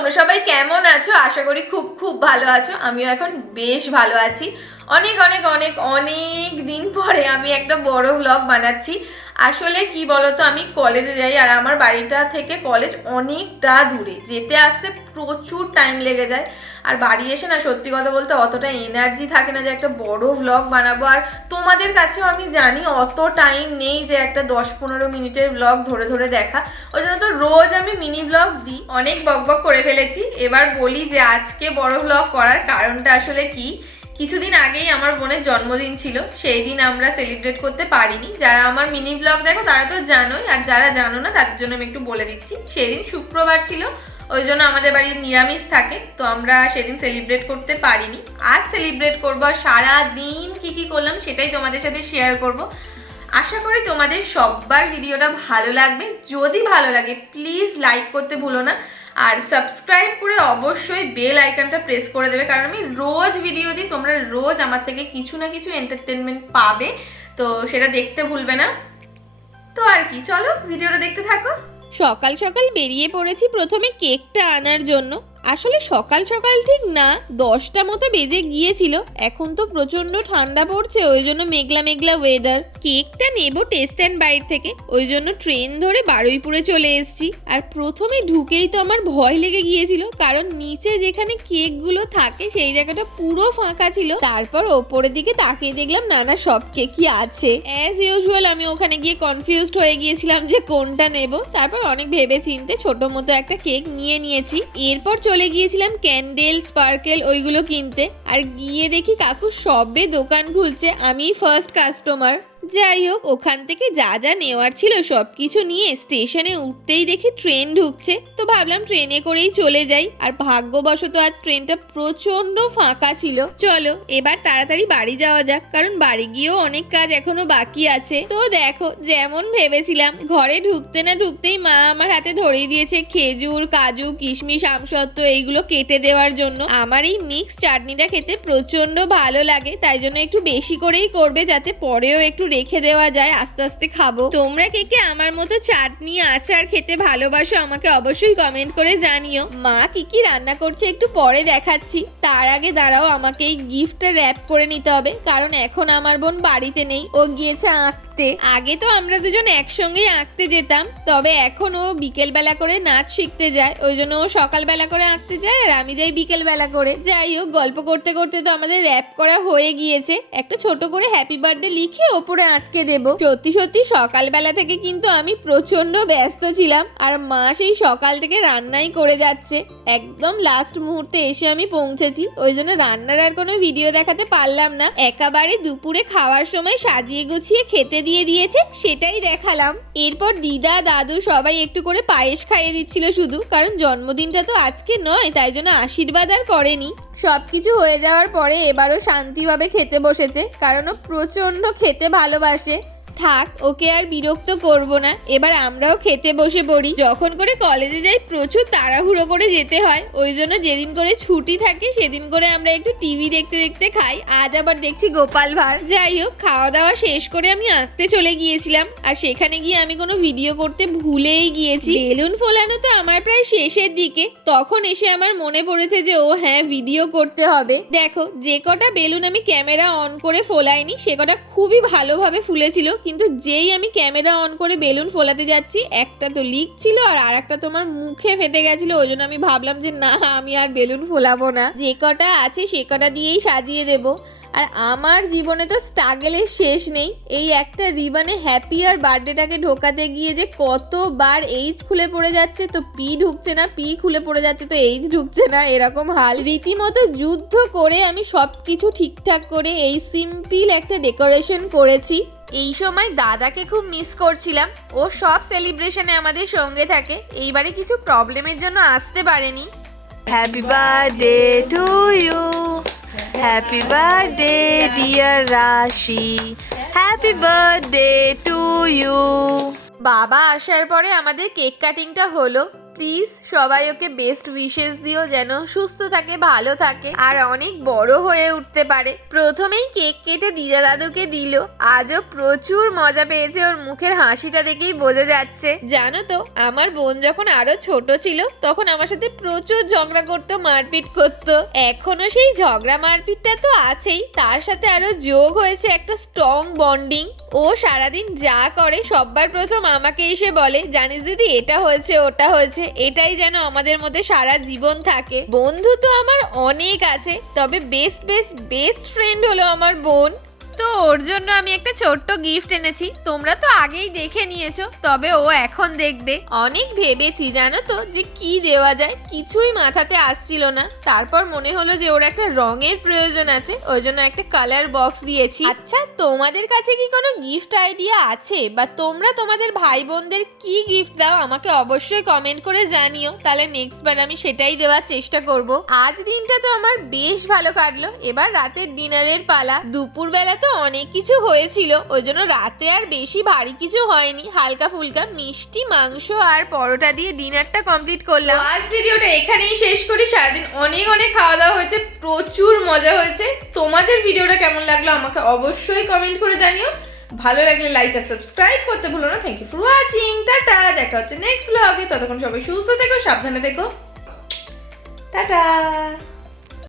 তোমরা সবাই কেমন আছো? আশা করি খুব খুব ভালো আছো। আমিও এখন বেশ ভালো আছি। অনেক অনেক অনেক অনেক দিন পরে আমি একটা বড় ব্লগ বানাচ্ছি। আসলে কি বলতো, আমি কলেজে যাই আর আমার বাড়িটা থেকে কলেজ অনেকটা দূরে। যেতে আসতে প্রচুর টাইম লেগে যায়। আর বাড়ি এসে না সত্যি কথা বলতে অতটা এনার্জি থাকে না যে একটা বড় ভ্লগ বানাবো। আর তোমাদের কাছেও আমি জানি অত টাইম নেই যে একটা দশ পনেরো মিনিটের ব্লগ ধরে ধরে দেখা। ওই জন্য তো রোজ আমি মিনি ব্লগ দিই। অনেক বকবক করে ফেলেছি। এবার বলি যে আজকে বড় ব্লগ করার কারণটা আসলে কি? কিছুদিন আগেই আমার বোনের জন্মদিন ছিল, সেই দিন আমরা সেলিব্রেট করতে পারিনি। যারা আমার মিনি ব্লগ দেখো, তারা তো জানোই, আর যারা জানো না, তাদের জন্য আমি একটু বলে দিচ্ছি। সেই দিন শুক্রবার ছিল, ওই জন্য আমাদের বাড়ির নিরামিষ থাকে, তো আমরা সেদিন সেলিব্রেট করতে পারিনি। আজ সেলিব্রেট করব সারা দিন কি কি করলাম সেটাই তোমাদের সাথে শেয়ার করব। আশা করি তোমাদের সবার ভিডিওটা ভালো লাগবে। যদি ভালো লাগে প্লিজ লাইক করতে ভুলো না। আর সাবস্ক্রাইব করে অবশ্যই বেল আইকনটা প্রেস করে দেবে। কারণ আমি রোজ ভিডিও দিই, তোমরা রোজ আমার থেকে কিছু না কিছু এন্টারটেনমেন্ট পাবে। তো সেটা দেখতে ভুলবে না। তো আর কি, চলো ভিডিওটা দেখতে থাকো। সকাল সকাল বেরিয়ে পড়েছি প্রথমে কেকটা আনার জন্য। আসলে সকাল সকাল ঠিক না, দশটা মতো বেজে গিয়েছিল। এখন তো প্রচণ্ড ঠান্ডা পড়ছে, ওই জন্য মেঘলা মেঘলা ওয়েদার কেকটা নেব টেস্ট অ্যান্ড বাইট থেকে, ওই জন্য ট্রেন ধরে বারুইপুরে চলে এসেছি। আর প্রথমে ঢুকেই তো আমার ভয় লেগে গিয়েছিল, কারণ নিচে যেখানে কেকগুলো থাকে, সেই জায়গাটা পুরো ফাঁকা ছিল। তারপর ওপরের দিকে তাকিয়ে দেখলাম, নানা সব কেকই আছে। অ্যাজ ইউজুয়াল আমি ওখানে গিয়ে কনফিউজড হয়ে গিয়েছিলাম যে কোনটা নেব। তারপর অনেক ভেবে চিনতে ছোট মতো একটা কেক নিয়ে নিয়েছি। এরপর চলে গিয়েছিলাম ক্যান্ডেল, স্পার্কেল ওইগুলো কিনতে। আর গিয়ে দেখি কাকু সবে দোকান খুলছে আমি ফার্স্ট কাস্টমার যাই হোক, ওখান থেকে যা যা নেওয়ার ছিল সব কিছু নিয়ে স্টেশনে উঠতেই দেখি ট্রেন ঢুকছে। তো ভাবলাম ট্রেনে করেই চলে যাই। আর ভাগ্যবশত আজ ট্রেনটা প্রচণ্ড ফাঁকা ছিল। চলো, এবার তাড়াতাড়ি বাড়ি যাওয়া যাক, কারণ বাড়ি গিয়েও অনেক কাজ এখনও বাকি আছে। তো দেখো, যেমন ভেবেছিলাম, ঘরে ঢুকতে না ঢুকতেই মা আমার হাতে ধরিয়ে দিয়েছে খেজুর, কাজু, কিশমিশ, আমসত্ত্ব এইগুলো কেটে দেওয়ার জন্য। আমার এই মিক্স চাটনিটা খেতে প্রচণ্ড ভালো লাগে, তাই জন্য একটু বেশি করেই করবে, যাতে পরেও একটু রেখে দেওয়া যায়, আস্তে আস্তে খাব। তোমরা কে কে আমার মতো চাটনি, আচার খেতে ভালোবাসো আমাকে অবশ্যই কমেন্ট করে জানিও। মা কি কি রান্না করছে একটু পরে দেখাচ্ছি। তার আগে দাঁড়াও, আমাকে এই গিফটটা র্যাপ করে নিতে হবে। কারণ এখন আমার বোন বাড়িতে নেই। ও গিয়েছে আঁকতে আগে তো আমরা দুজন একসঙ্গেই আঁকতে যেতাম, তবে এখন ও বিকেলবেলা করে নাচ শিখতে যায়। ওই জন্য ও সকালবেলা করে আঁকতে যায় আর আমি যাই বিকেলবেলা করে। যাই হোক, গল্প করতে করতে তো আমাদের র্যাপ করা হয়ে গিয়েছে। একটা ছোট করে হ্যাপি বার্থডে লিখে ওপরে আটকে দেব। সত্যি সত্যি সকালবেলা থেকে কিন্তু আমি প্রচণ্ড ব্যস্ত ছিলাম আর মা সেই সকাল থেকে রান্নাই করে যাচ্ছে। একদম লাস্ট মুহূর্তে এসে আমি পৌঁছেছি। ওই জন্য রান্নার আর কোনো ভিডিও দেখাতে পারলাম না। একেবারে দুপুরে খাওয়ার সময় সাজিয়ে গুছিয়ে খেতে দিয়ে দিয়েছে, সেটাই দেখালাম। এরপর দিদা, দাদু সবাই একটু করে পায়েস খাইয়ে দিচ্ছিল শুধু, কারণ জন্মদিনটা তো আজকে নয়, তাই জন্য আশীর্বাদ আর করেনি। সব কিছু হয়ে যাওয়ার পরে এবারও শান্তিভাবে খেতে বসেছে, কারণ ও প্রচণ্ড খেতে ভালোবাসে। থাক, ওকে আর বিরক্ত করব না। এবার আমরাও খেতে বসে পড়ি। যখন করে কলেজে যাই, প্রচুর তাড়াহুড়ো করে যেতে হয়। ওই জন্য যেদিন করে ছুটি থাকে, সেদিন করে আমরা একটু টিভি দেখতে দেখতে খাই। আজ আবার দেখছি গোপাল ভাঁড়। যাই হোক খাওয়া দাওয়া শেষ করে আমি আঁকতে চলে গিয়েছিলাম। আর সেখানে গিয়ে আমি কোনো ভিডিও করতে ভুলেই গিয়েছি। বেলুন ফোলানো তো আমার প্রায় শেষের দিকে। তখন এসে আমার মনে পড়েছে যে, ও হ্যাঁ ভিডিও করতে হবে। দেখো, যে কটা বেলুন আমি ক্যামেরা অন করে ফোলাইনি, সে কটা খুবই ভালোভাবে ফুলেছিল। কিন্তু যেই আমি ক্যামেরা অন করে বেলুন ফোলাতে যাচ্ছি, একটা তো লিক ছিল আর আর একটা তোমার মুখে ফেটে গেছিল, ওই জন্য আমি ভাবলাম যে না, আমি আর বেলুন ফোলাবো না। যে কটা আছে সে কটা দিয়েই সাজিয়ে দেব। আর আমার জীবনে তো স্ট্রাগেলের শেষ নেই। এই একটা রিবানে হ্যাপি আর বার্থডেটাকে ঢোকাতে গিয়ে যে কতবার এইচ খুলে পড়ে যাচ্ছে, তো পি ঢুকছে না, পি খুলে পড়ে যাচ্ছে, তো এইচ ঢুকছে না, এরকম হাল। রীতিমতো যুদ্ধ করে আমি সব কিছু ঠিকঠাক করে এই সিম্পল একটা ডেকোরেশন করেছি। এই সময় দাদাকে খুব মিস করছিলাম। ও সব সেলিব্রেশনে আমাদের সঙ্গে থাকে। এইবারে কিছু প্রবলেমের জন্য আসতে পারেনি। Happy birthday to you. Happy birthday, dear Rashi. Happy birthday to you বাবা আসার পরে আমাদের কেক কাটিংটা হলো। প্লিজ সবাই ওকে বেস্ট উইশেস দিও যেন সুস্থ থাকে, ভালো থাকে, আর অনেক বড় হয়ে উঠতে পারে। প্রথমেই কেক কেটে দিদা দাদুকে দিল। আজও প্রচুর মজা পেয়েছে ওর মুখের হাসিটা দেখেই বোঝা যাচ্ছে। জানো তো, আমার বোন যখন আরও ছোট ছিল, তখন আমার সাথে প্রচুর ঝগড়া করতো, মারপিট করতো। এখনও সেই ঝগড়া মারপিটটা তো আছেই, তার সাথে আরও যোগ হয়েছে একটা স্ট্রং বন্ডিং ও সারাদিন যা করে সব্বার প্রথম আমাকে এসে বলে, জানিস দিদি, এটা হয়েছে, ওটা হয়েছে। এটাই যেন আমাদের মধ্যে সারা জীবন থাকে। বন্ধু তো আমার অনেক আছে, তবে বেস্ট বেস্ট বেস্ট ফ্রেন্ড হলো আমার বোন। তো ওর জন্য আমি একটা ছোট্ট গিফট এনেছি। তোমরা তো আগেই দেখে নিয়েছো, তবে ও এখন দেখবে। অনেক ভেবেছি জানো তো যে কি দেওয়া যায়, কিছুই মাথাতে আসছিল না। তারপর মনে হলো যে ওর একটা রঙের প্রয়োজন আছে, ওই জন্য একটা কালার বক্স দিয়েছি। আচ্ছা তোমাদের কাছে কি কোনো গিফট আইডিয়া আছে? বা তোমরা তোমাদের ভাই বোনদের কি গিফট দাও, আমাকে অবশ্যই কমেন্ট করে জানিও। তাহলে নেক্সট বার আমি সেটাই দেওয়ার চেষ্টা করব। আজ দিনটা তো আমার বেশ ভালো কাটলো। এবার রাতের ডিনারের পালা। দুপুরবেলা তো অনেক কিছু হয়েছিল। ওই জন্য রাতে আর বেশি ভারী কিছু হয়নি। হালকা ফুলকা মিষ্টি, মাংস আর পরোটা দিয়ে ডিনারটা কমপ্লিট করলাম। আজ ভিডিওটা এখানেই শেষ করি। সারাদিন অনেক অনেক খাওয়া দাওয়া হয়েছে। প্রচুর মজা হয়েছে। তোমাদের ভিডিওটা কেমন লাগল আমাকে অবশ্যই কমেন্ট করে জানিও। ভালো লাগলে লাইক আর সাবস্ক্রাইব করতে ভুলো না। Thank you for watching tata. দেখা হচ্ছে নেক্সট ব্লগে ততক্ষণ সবাই সুস্থ থেকো, সাবধানে থেকো। টাটা।